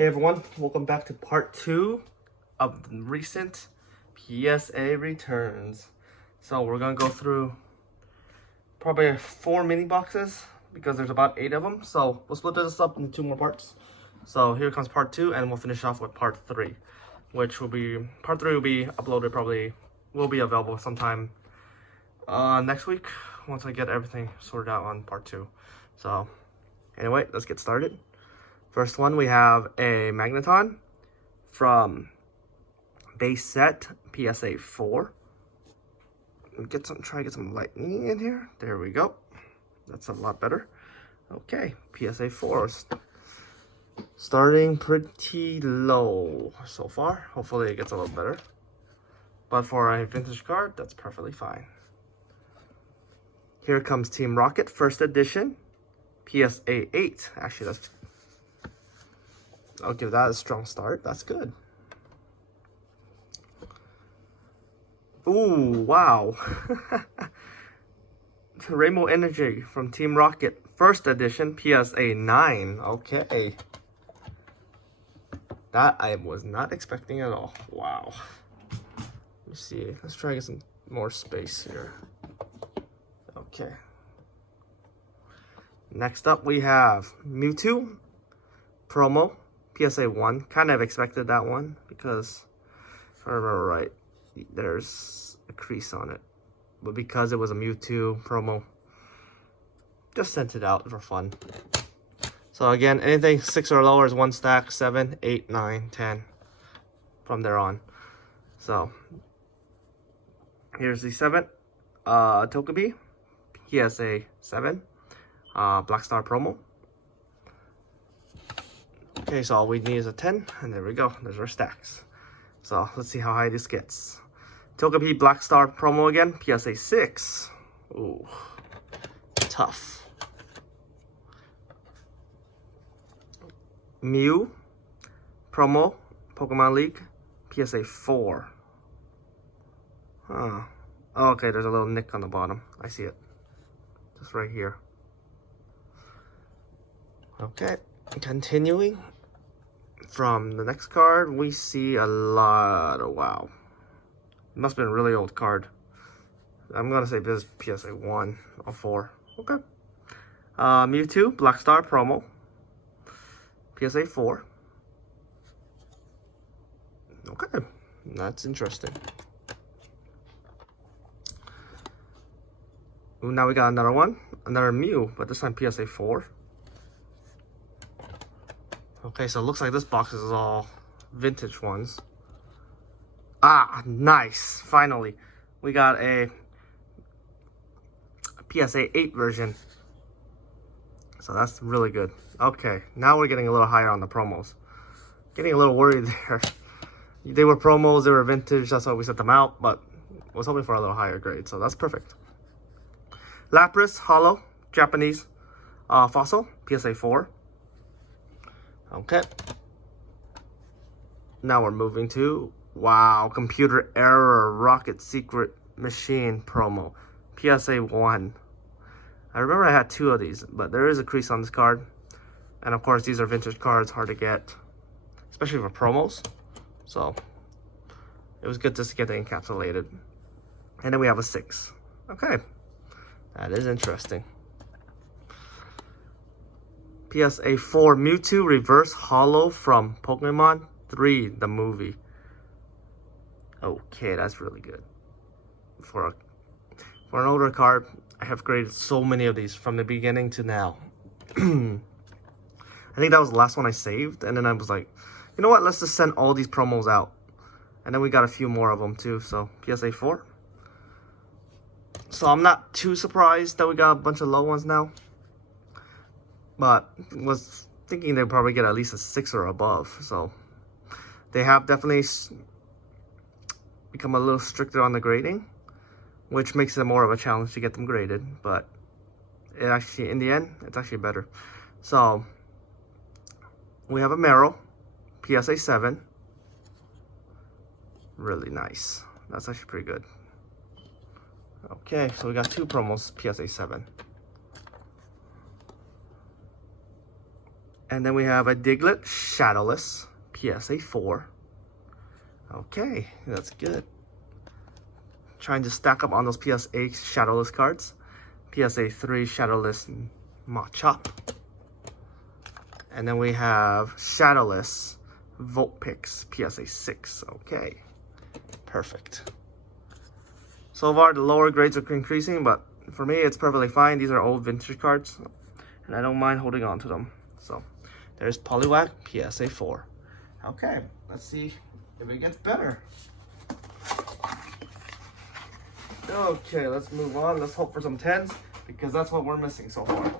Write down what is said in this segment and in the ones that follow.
Hey everyone, welcome back to part 2 of the recent PSA returns. So we're gonna go through probably 4 mini boxes because there's about 8 of them. So we'll split this up into 2 more parts. So here comes part 2, and we'll finish off with part 3, which will be part 3 will be uploaded, probably will be available sometime next week once I get everything sorted out on part 2. So anyway, let's get started. First one, we have a Magneton from base set PSA 4. Try to get some lightning in here. There we go. That's a lot better. Okay, PSA 4. Starting pretty low so far. Hopefully it gets a little better. But for a vintage card, that's perfectly fine. Here comes Team Rocket, first edition. PSA 8. Actually, I'll give that a strong start. That's good. Ooh, wow. Rainbow Energy from Team Rocket, first edition, PSA 9. Okay. That I was not expecting at all. Wow. Let me see. Let's try to get some more space here. Okay. Next up, we have Mewtwo promo. PSA 1, kind of expected that one because if I remember right, there's a crease on it. But because it was a Mewtwo promo, just sent it out for fun. So again, anything 6 or lower is 1 stack, 7, 8, 9, 10 from there on. So here's the 7th Togepi, PSA 7, Black Star promo. Okay, so all we need is a 10, and there we go. There's our stacks. So let's see how high this gets. Togepi Black Star promo again, PSA 6. Ooh, tough. Mew promo, Pokemon League, PSA 4. Huh. Oh, okay, there's a little nick on the bottom. I see it. Just right here. Okay, continuing. From the next card, we see a lot of wow. It must have been a really old card. I'm gonna say this is PSA 1 or 4. Okay. Mewtwo Black Star promo, PSA 4. Okay, that's interesting. Ooh, now we got another one, another Mew, but this time PSA 4. Okay, so it looks like this box is all vintage ones. Ah, nice. Finally, we got a PSA 8 version. So that's really good. Okay, now we're getting a little higher on the promos. Getting a little worried there. They were promos, they were vintage, that's why we set them out, but I was hoping for a little higher grade, so that's perfect. Lapras, Hollow, Japanese Fossil, PSA 4. Okay. Now we're moving to, wow, Computer Error Rocket Secret Machine promo, PSA 1. I remember I had 2 of these, but there is a crease on this card. And of course, these are vintage cards, hard to get, especially for promos. So it was good just to get it encapsulated. And then we have a 6. Okay, that is interesting. PSA 4 Mewtwo Reverse Hollow from Pokemon 3, the movie. Okay, that's really good. For an older card, I have graded so many of these from the beginning to now. I think that was the last one I saved, and then I was like, you know what, let's just send all these promos out. And then we got a few more of them too, so PSA 4. So I'm not too surprised that we got a bunch of low ones now. But was thinking they'd probably get at least a 6 or above. So they have definitely become a little stricter on the grading, which makes it more of a challenge to get them graded. But it actually, in the end, it's actually better. So we have a Meryl, PSA 7. Really nice. That's actually pretty good. Okay, so we got 2 promos, PSA 7. And then we have a Diglett Shadowless PSA 4. Okay, that's good. Trying to stack up on those PSA Shadowless cards. PSA 3 Shadowless Machop. And then we have Shadowless Voltpix PSA 6. Okay, perfect. So far, the lower grades are increasing, but for me, it's perfectly fine. These are old vintage cards, and I don't mind holding on to them. So there's Poliwag PSA 4. Okay, let's see if it gets better. Okay, let's move on. Let's hope for some 10s, because that's what we're missing so far.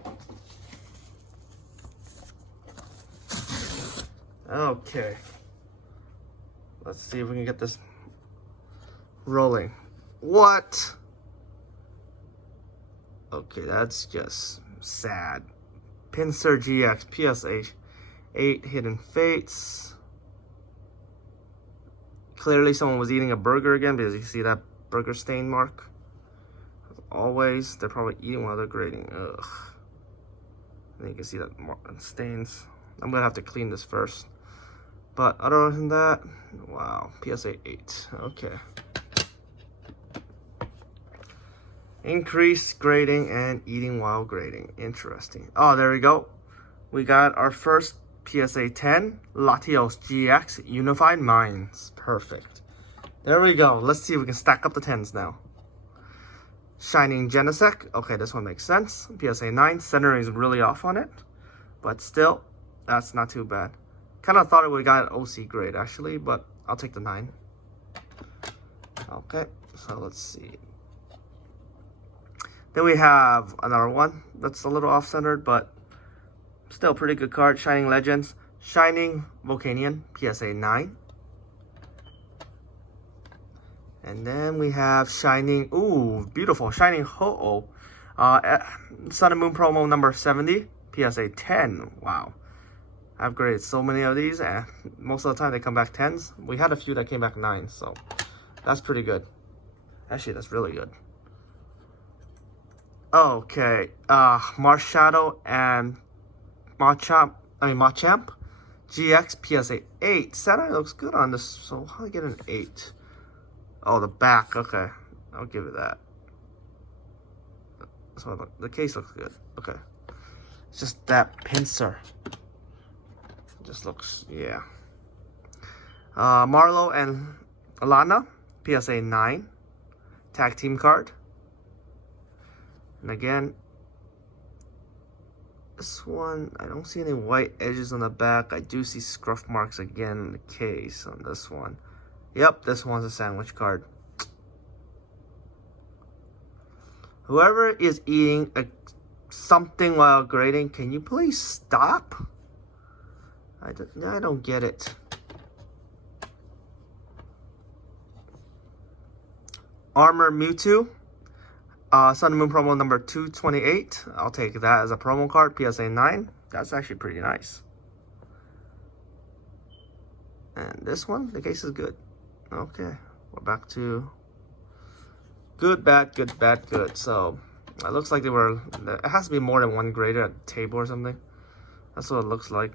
Okay, let's see if we can get this rolling. What? Okay, that's just sad. Pinsir GX PSA 8 Hidden Fates. Clearly someone was eating a burger again, because you see that burger stain mark. As always, they're probably eating while they're grading. Ugh. And you can see that stains. I'm gonna have to clean this first. But other than that, wow, PSA 8. Okay. Increased grading and eating while grading. Interesting. Oh, there we go. We got our first PSA 10 Latios GX Unified Minds. Perfect. There we go. Let's see if we can stack up the 10s now. Shining Genesect. Okay, this one makes sense. PSA 9. Centering is really off on it. But still, that's not too bad. Kind of thought it would have got an OC grade, actually. But I'll take the 9. Okay, so let's see. Then we have another one that's a little off-centered, but still pretty good card. Shining Legends. Shining Volcanion, PSA 9. And then we have Shining, ooh, beautiful. Shining Ho-Oh. Sun and Moon promo number 70, PSA 10. Wow. I've graded so many of these, and most of the time they come back 10s. We had a few that came back 9s, so that's pretty good. Actually, that's really good. Okay, Marshadow and Machamp GX PSA 8. Saturday looks good on this, so how do I get an 8? Oh, the back, okay. I'll give it that. So the case looks good, okay. It's just that pincer. Just looks, yeah. Marlo and Alana, PSA 9. Tag team card. And again, this one, I don't see any white edges on the back. I do see scruff marks again in the case on this one. Yep, this one's a sandwich card. Whoever is eating something while grading, can you please stop? I don't get it. Armor Mewtwo. Sun and Moon promo number 228. I'll take that as a promo card. PSA 9. That's actually pretty nice. And this one, the case is good. Okay, we're back to good, bad, good, bad, good. So it looks like it has to be more than one grader at the table or something. That's what it looks like.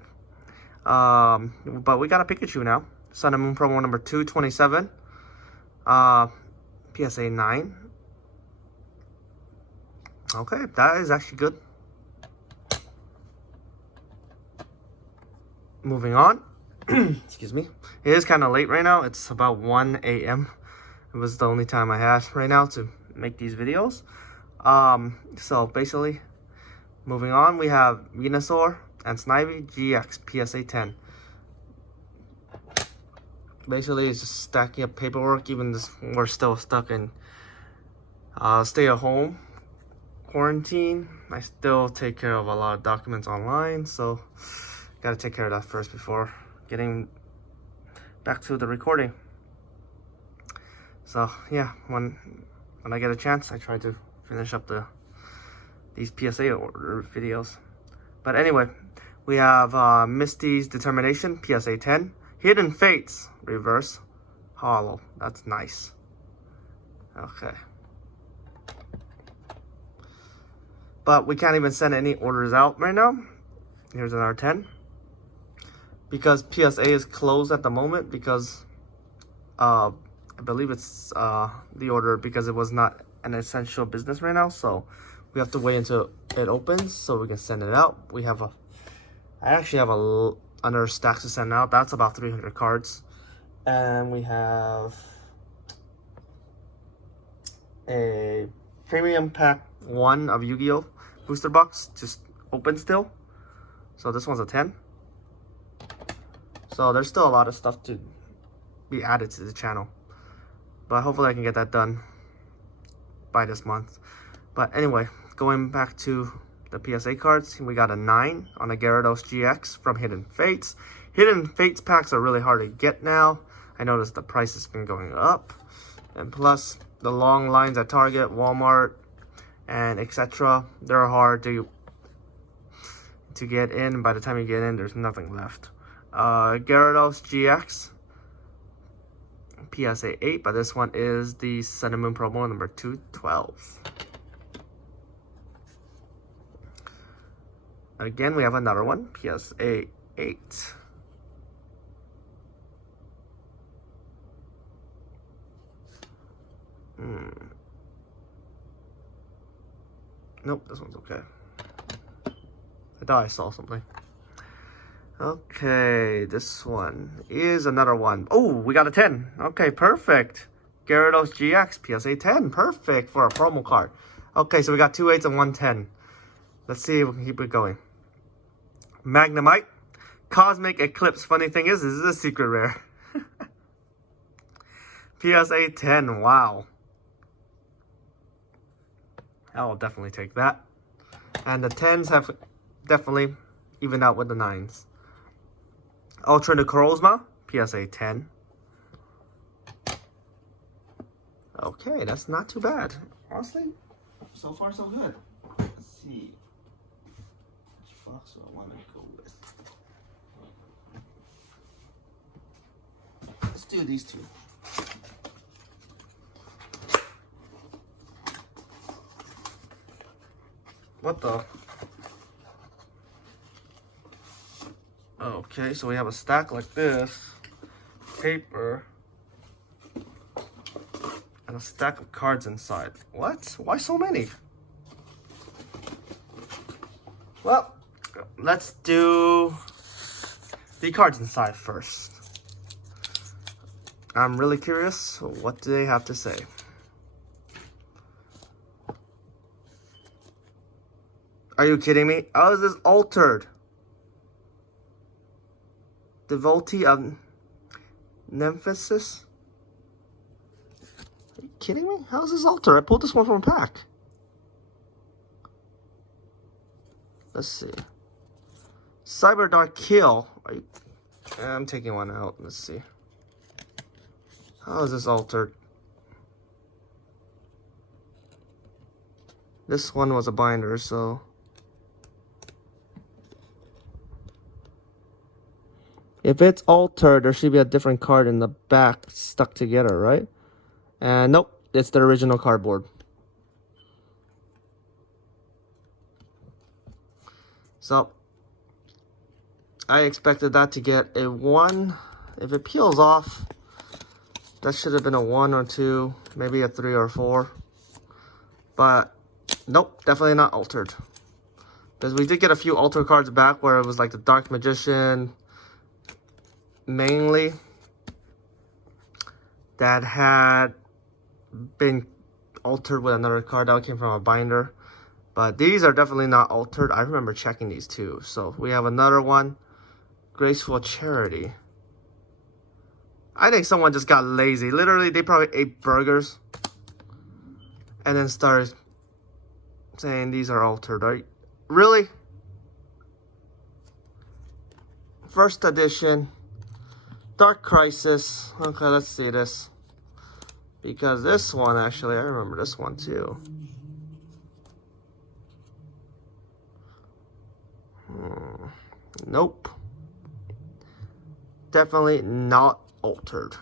But we got a Pikachu now. Sun and Moon promo number 227. PSA 9. Okay, that is actually good. Moving on. Excuse me. It is kind of late right now. It's about 1 a.m. It was the only time I had right now to make these videos. So basically, moving on, we have Venusaur and Snivy GX PSA 10. Basically, it's just stacking up paperwork. Even this, we're still stuck in stay at home quarantine. I still take care of a lot of documents online, so gotta take care of that first before getting back to the recording. So yeah, when I get a chance, I try to finish up these PSA order videos. But anyway, we have Misty's Determination PSA 10. Hidden Fates reverse hollow. That's nice. Okay. But we can't even send any orders out right now. Here's another 10. because PSA is closed at the moment because I believe it's the order because it was not an essential business right now, so we have to wait until it opens so we can send it out. I actually have another stack to send out. That's about 300 cards, and we have a premium pack 1 of Yu-Gi-Oh booster box just open still, so this one's a 10. So there's still a lot of stuff to be added to the channel, but hopefully I can get that done by this month. But anyway, going back to the PSA cards, we got a 9 on a Gyarados GX from Hidden Fates. Hidden Fates packs are really hard to get now. I noticed the price has been going up, and plus the long lines at Target, Walmart, and etc. They're hard to get in. By the time you get in, there's nothing left. Gyarados GX PSA 8, but this one is the Sun and Moon promo number 212. Again, we have another one, PSA 8. Nope, this one's okay. I thought I saw something. Okay, this one is another one. Oh, we got a 10. Okay, perfect. Gyarados GX PSA 10. Perfect for a promo card. Okay, so we got 2 8s and 1 10. Let's see if we can keep it going. Magnemite. Cosmic Eclipse. Funny thing is, this is a secret rare. PSA 10. Wow. I will definitely take that. And the 10s have definitely evened out with the 9s. Ultra Necrozma, PSA 10. Okay, that's not too bad. Honestly, so far so good. Let's see. Which box do I want to go with? Let's do these two. What the? Okay, so we have a stack like this, paper, and a stack of cards inside. What? Why so many? Well, let's do the cards inside first. I'm really curious, what do they have to say? Are you kidding me? How is this altered? Devotee of Nemesis? Are you kidding me? How is this altered? I pulled this one from a pack. Let's see. Cyber Dark Kill. I'm taking one out. Let's see. How is this altered? This one was a binder, so... If it's altered, there should be a different card in the back stuck together, right? And nope, it's the original cardboard. So, I expected that to get a 1. If it peels off, that should have been a 1 or 2, maybe a 3 or 4. But, nope, definitely not altered. Because we did get a few altered cards back where it was like the Dark Magician, mainly, that had been altered with another card that came from a binder. But these are definitely not altered. I remember checking these too. So we have another one, Graceful Charity. I think someone just got lazy. Literally, they probably ate burgers and then started saying these are altered, right? Really? First edition. Dark Crisis. Okay, let's see this. Because this one, actually, I remember this one too. Nope. Definitely not altered.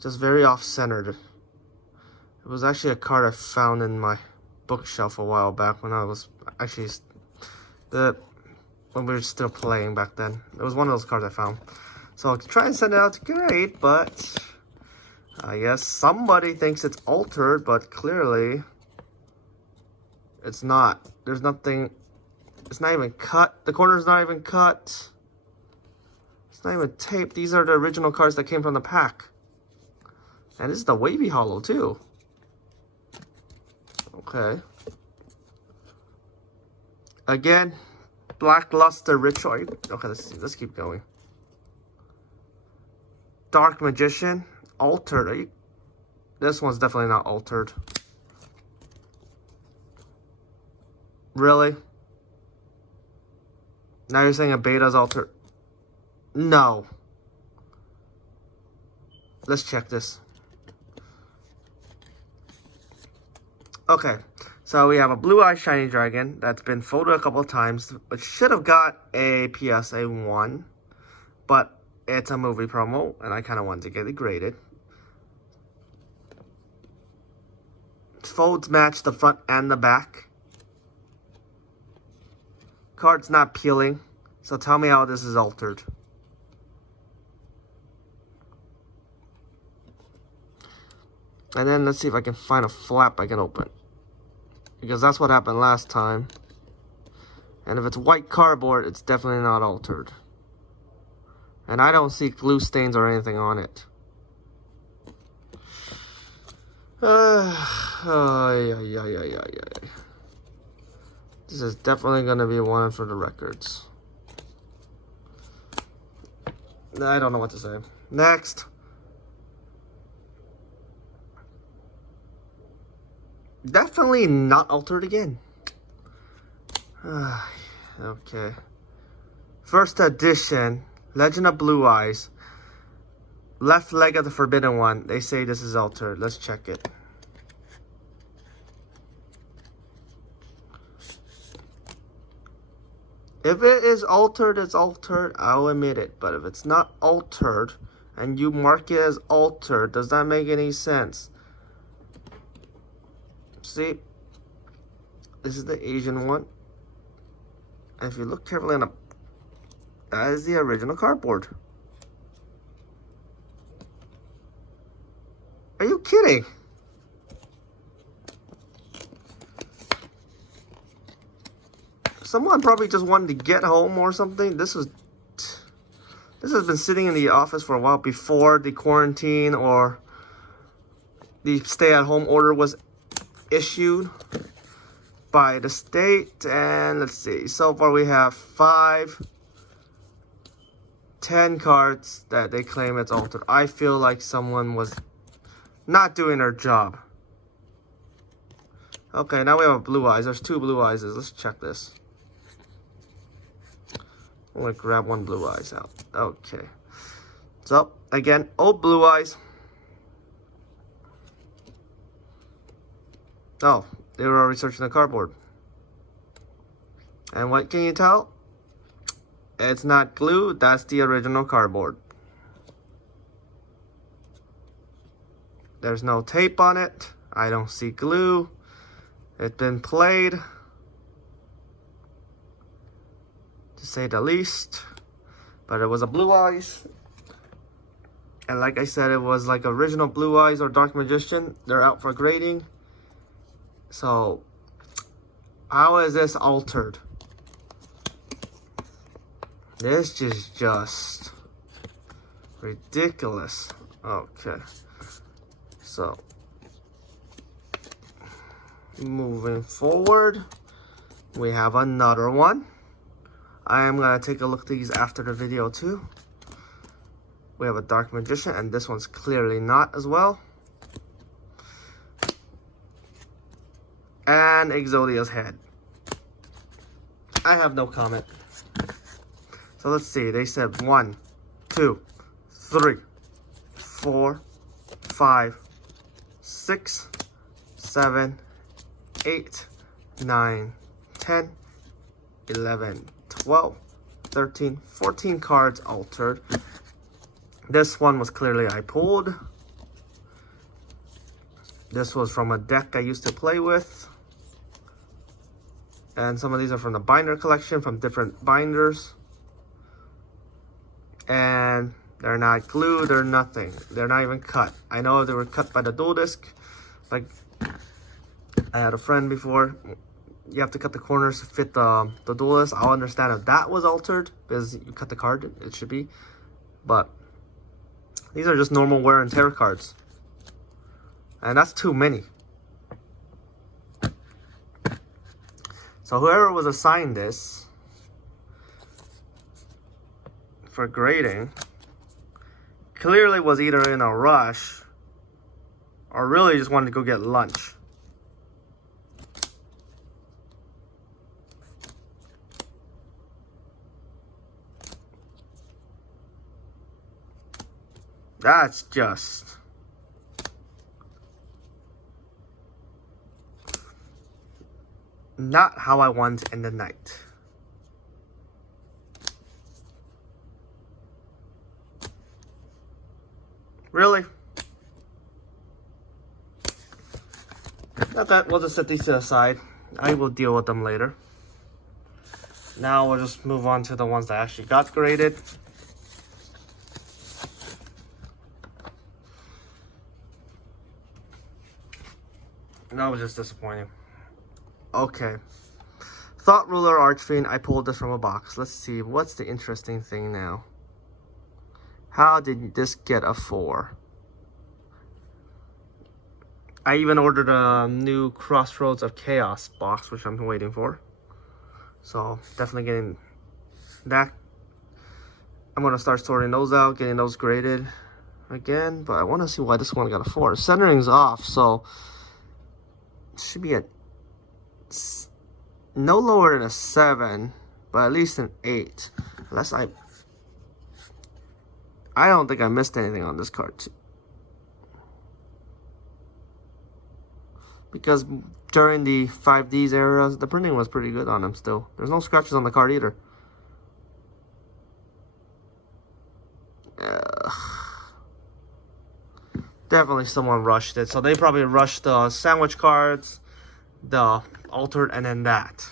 Just very off-centered. It was actually a card I found in my bookshelf a while back when I was actually... when we were still playing back then. It was one of those cards I found. So I'll try and send it out to grade, but I guess somebody thinks it's altered, but clearly it's not. There's nothing, it's not even cut. The corner's not even cut. It's not even taped. These are the original cards that came from the pack. And this is the wavy hollow too. Okay. Again, Blackluster Ritual. Okay, let's keep going. Dark Magician, altered. This one's definitely not altered. Really? Now you're saying a beta's altered? No. Let's check this. Okay, so we have a Blue Eye Shiny Dragon that's been folded a couple of times. It should have got a PSA 1, but it's a movie promo, and I kind of wanted to get it graded. Folds match the front and the back. Card's not peeling, so tell me how this is altered. And then let's see if I can find a flap I can open, because that's what happened last time. And if it's white cardboard, it's definitely not altered. And I don't see glue stains or anything on it. This is definitely going to be one for the records. I don't know what to say. Next. Definitely not altered again. Okay. First edition, Legend of Blue Eyes. Left leg of the Forbidden One. They say this is altered. Let's check it. If it is altered, it's altered. I'll admit it. But if it's not altered, and you mark it as altered, does that make any sense? See, this is the Asian one. And if you look carefully on the, that is the original cardboard. Are you kidding? Someone probably just wanted to get home or something. This has been sitting in the office for a while before the quarantine or the stay-at-home order was issued by the state. And let's see, so far we have 10 cards that they claim it's altered. I feel like someone was not doing their job. Okay, now we have a Blue Eyes. There's 2 Blue Eyes. Let's check this. I'm gonna grab one Blue Eyes out. Okay, so again, old Blue Eyes. Oh, they were already searching the cardboard. And what can you tell? It's not glue. That's the original cardboard. There's no tape on it. I don't see glue. It's been played, to say the least. But it was a Blue Eyes. And like I said, it was like original Blue Eyes or Dark Magician. They're out for grading. So, how is this altered? This is just ridiculous. Okay. So, moving forward, we have another one. I am going to take a look at these after the video too. We have a Dark Magician, and this one's clearly not as well. And Exodia's head. I have no comment. So let's see. They said 1, 2, 3, 4, 5, 6, 7, 8, 9, 10, 11, 12, 13, 14 cards altered. This one was clearly I pulled. This was from a deck I used to play with. And some of these are from the binder collection, from different binders. And they're not glued or nothing. They're not even cut. I know they were cut by the dual disc. Like, I had a friend before. You have to cut the corners to fit the dual disc. I'll understand if that was altered, because you cut the card, it should be. But these are just normal wear and tear cards. And that's too many. So whoever was assigned this for grading clearly was either in a rush or really just wanted to go get lunch. That's just not how I want to end the night. Really? Not that, we'll just set these to the side. I will deal with them later. Now we'll just move on to the ones that actually got graded. That was just disappointing. Okay. Thought Ruler Archfiend, I pulled this from a box. Let's see, what's the interesting thing now? How did this get a 4? I even ordered a new Crossroads of Chaos box, which I'm waiting for. So, definitely getting that. I'm going to start sorting those out, getting those graded again. But I want to see why this one got a 4. Centering's off, so it should be no lower than a 7, but at least an 8. Unless I don't think I missed anything on this card too. Because during the 5Ds era, the printing was pretty good on them still. There's no scratches on the card either. Definitely someone rushed it. So they probably rushed the sandwich cards, the altered, and then that.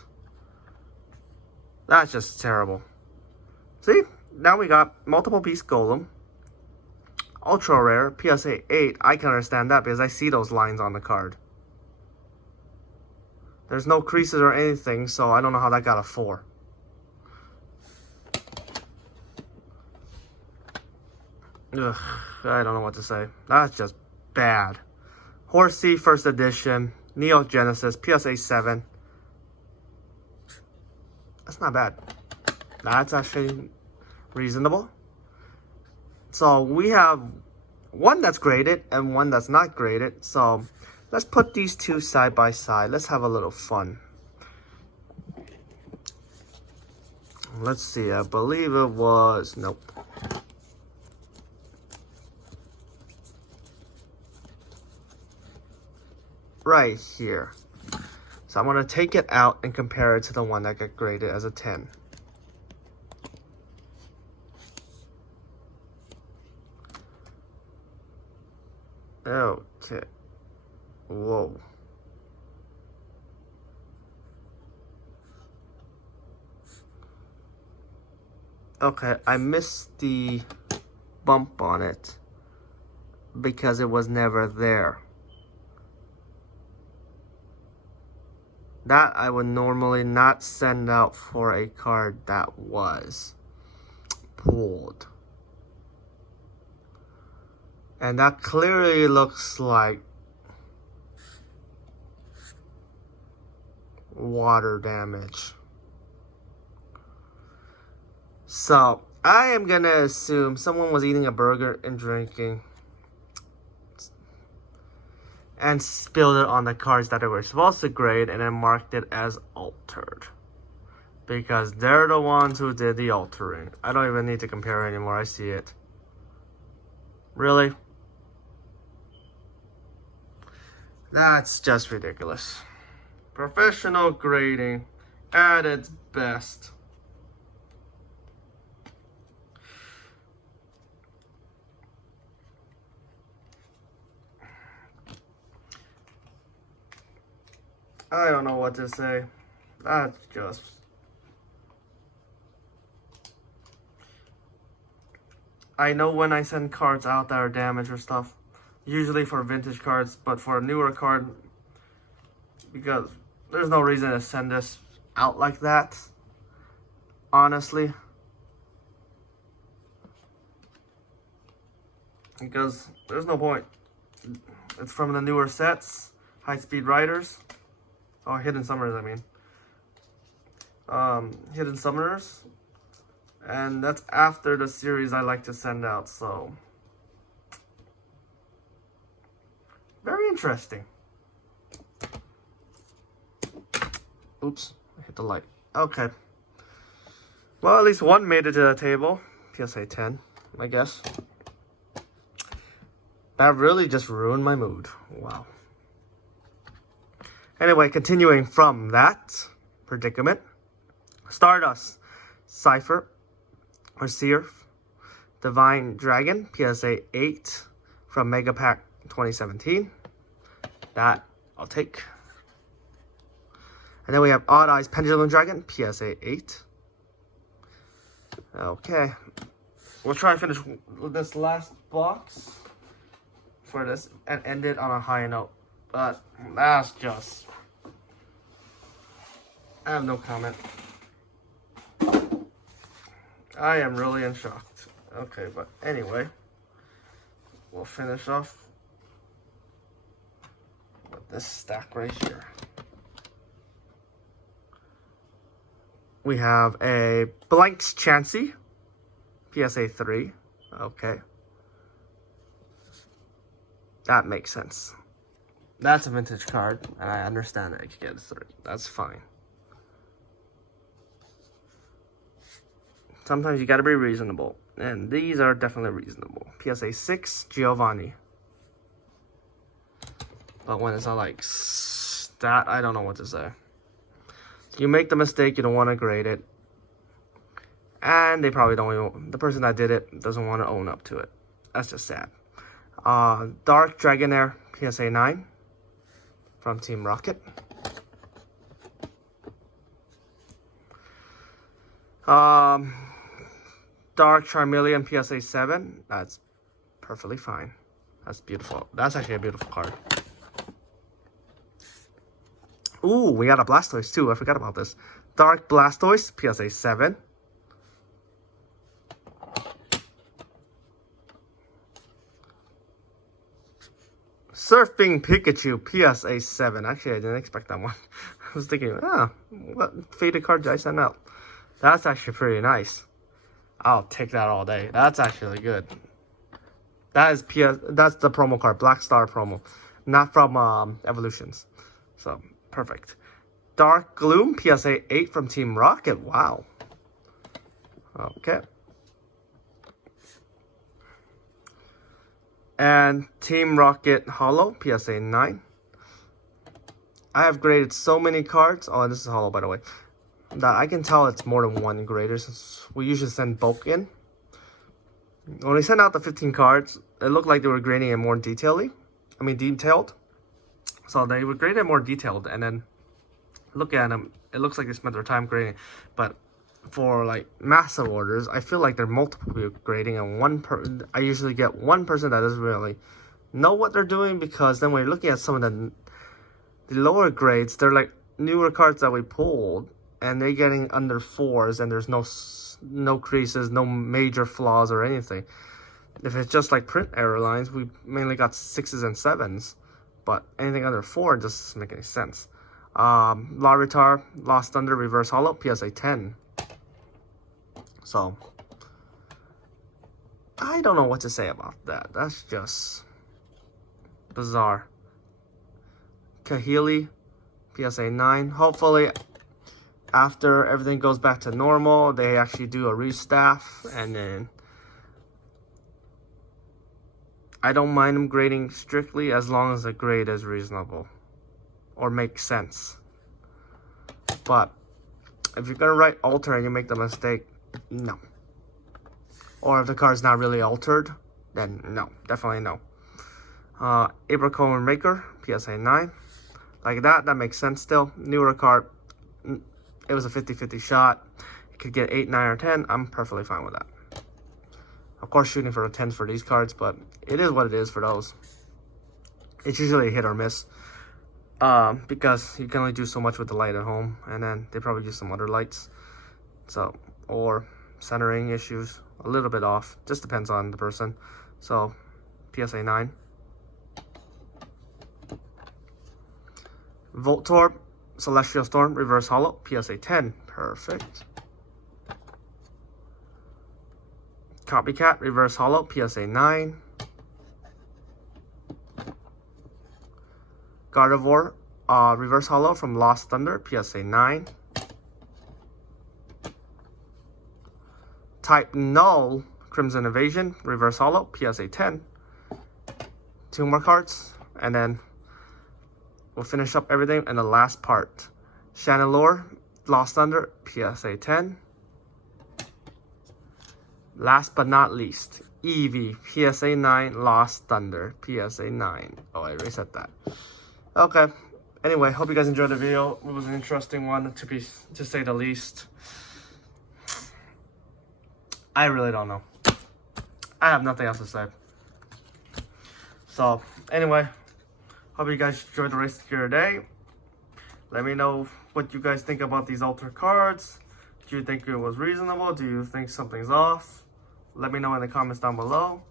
That's just terrible. See? Now we got multiple piece golem. Ultra rare, PSA 8. I can understand that because I see those lines on the card. There's no creases or anything, so I don't know how that got a 4. Ugh, I don't know what to say. That's just bad. Horsey first edition, Neo Genesis, PSA 7. That's not bad. That's actually reasonable. So we have one that's graded and one that's not graded. So let's put these two side by side. Let's have a little fun. Let's see, I believe it was, nope. Right here. So I'm going to take it out and compare it to the one that got graded as a 10. Okay. Whoa. Okay, I missed the bump on it because it was never there. That I would normally not send out for a card that was pulled. And that clearly looks like water damage. So, I am going to assume someone was eating a burger and drinking and spilled it on the cards that they were supposed to grade and then marked it as altered. Because they're the ones who did the altering. I don't even need to compare anymore. I see it. Really? That's just ridiculous. Professional grading at its best. I don't know what to say. That's just... I know when I send cards out that are damaged or stuff, usually for vintage cards, but for a newer card, because there's no reason to send this out like that, honestly. Because there's no point. It's from the newer sets, High Speed Riders, or Hidden Summoners, I mean. Hidden Summoners, and that's after the series I like to send out, so very interesting. Oops, I hit the light. Okay. Well, at least one made it to the table. PSA 10, I guess. That really just ruined my mood. Wow. Anyway, continuing from that predicament. Stardust, Cypher, or Seer, Divine Dragon, PSA 8 from Mega Pack 2017. That I'll take. And then we have Odd Eyes Pendulum Dragon, PSA 8. Okay. We'll try and finish with this last box for this and end it on a high note. But that's just... I have no comment. I am really in shock. Okay, but anyway, we'll finish off with this stack right here. We have a Blanks Chansey, PSA 3. Okay. That makes sense. That's a vintage card, and I understand that you can get a 3. That's fine. Sometimes you gotta be reasonable, and these are definitely reasonable. PSA 6, Giovanni. But when it's not like that, I don't know what to say. You make the mistake, you don't want to grade it, and they probably don't even, the person that did it doesn't want to own up to it. That's just sad. Dark Dragonair, PSA 9 from Team Rocket. Dark Charmeleon, PSA 7. That's perfectly fine. That's beautiful. That's actually a beautiful card. Ooh, we got a Blastoise too. I forgot about this. Dark Blastoise, PSA 7. Surfing Pikachu, PSA 7. Actually, I didn't expect that one. I was thinking, what faded card did I send out? That's actually pretty nice. I'll take that all day. That's actually good. That is that's the promo card, Black Star promo, not from Evolutions. So perfect. Dark Gloom, PSA 8 from Team Rocket. Wow. Okay. And Team Rocket Holo, PSA 9. I have graded so many cards. Oh, this is Holo, by the way. That I can tell it's more than one grader since we usually send bulk in. When we sent out the 15 cards, it looked like they were grading it more detailed. So they were graded more detailed, and then look at them, it looks like they spent their time grading. But for like massive orders, I feel like they're multiple people grading, and I usually get one person that doesn't really know what they're doing, because then when you're looking at some of the lower grades, they're like newer cards that we pulled, and they're getting under 4s, and there's no creases, no major flaws or anything. If it's just like print error lines, we mainly got 6s and 7s, but anything under 4 doesn't make any sense. Larvitar, Lost Thunder, Reverse Holo, PSA 10. So, I don't know what to say about that. That's just bizarre. Kahili, PSA 9. Hopefully, after everything goes back to normal, they actually do a restaff, and then I don't mind them grading strictly as long as the grade is reasonable or makes sense. But if you're gonna write alter and you make the mistake, no. Or if the card's not really altered, then no, definitely no. Apricot Maker, PSA 9. Like that makes sense still. Newer card, it was a 50-50 shot. You could get 8, 9, or 10. I'm perfectly fine with that. Of course, shooting for a 10s for these cards, but it is what it is for those. It's usually a hit or miss. Because you can only do so much with the light at home, and then they probably use some other lights. So, or centering issues, a little bit off. Just depends on the person. So, PSA 9. Voltorb, Celestial Storm, Reverse Hollow, PSA 10. Perfect. Copycat, Reverse Hollow, PSA 9. Gardevoir, Reverse Hollow from Lost Thunder, PSA 9. Type Null, Crimson Invasion, Reverse Hollow, PSA 10. 2 more cards, and then we'll finish up everything in the last part. Chandelure, Lost Thunder, PSA 10. Last but not least, Eevee, PSA 9, Lost Thunder, PSA 9. Oh, I reset that. Okay. Anyway, hope you guys enjoyed the video. It was an interesting one, to say the least. I really don't know. I have nothing else to say. So, anyway, hope you guys enjoyed the rest of your day. Let me know what you guys think about these altered cards. Do you think it was reasonable? Do you think something's off? Let me know in the comments down below.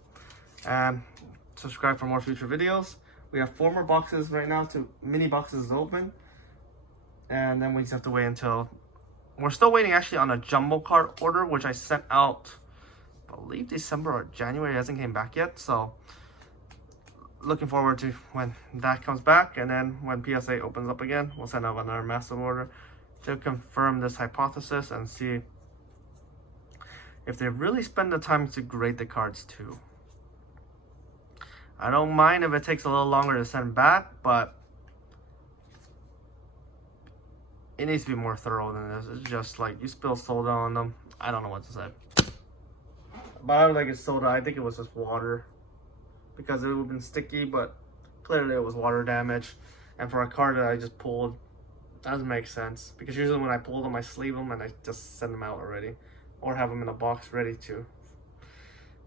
And subscribe for more future videos. We have 4 more boxes right now. 2 mini boxes is open. And then we just have to wait until... We're still waiting actually on a jumbo card order, which I sent out, I believe December or January. It hasn't came back yet. So, looking forward to when that comes back. And then when PSA opens up again, we'll send out another massive order to confirm this hypothesis and see if they really spend the time to grade the cards too. I don't mind if it takes a little longer to send back, but it needs to be more thorough than this. It's just like you spill soda on them. I don't know what to say. But I don't think it's soda. I think it was just water, because it would have been sticky, but clearly it was water damage. And for a card that I just pulled, that doesn't make sense, because usually when I pull them, I sleeve them and I just send them out already, or have them in a box ready to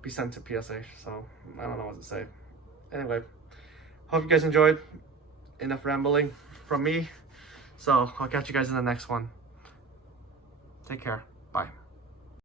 be sent to PSA. So I don't know what to say. Anyway, hope you guys enjoyed. Enough rambling from me. So I'll catch you guys in the next one. Take care. Bye.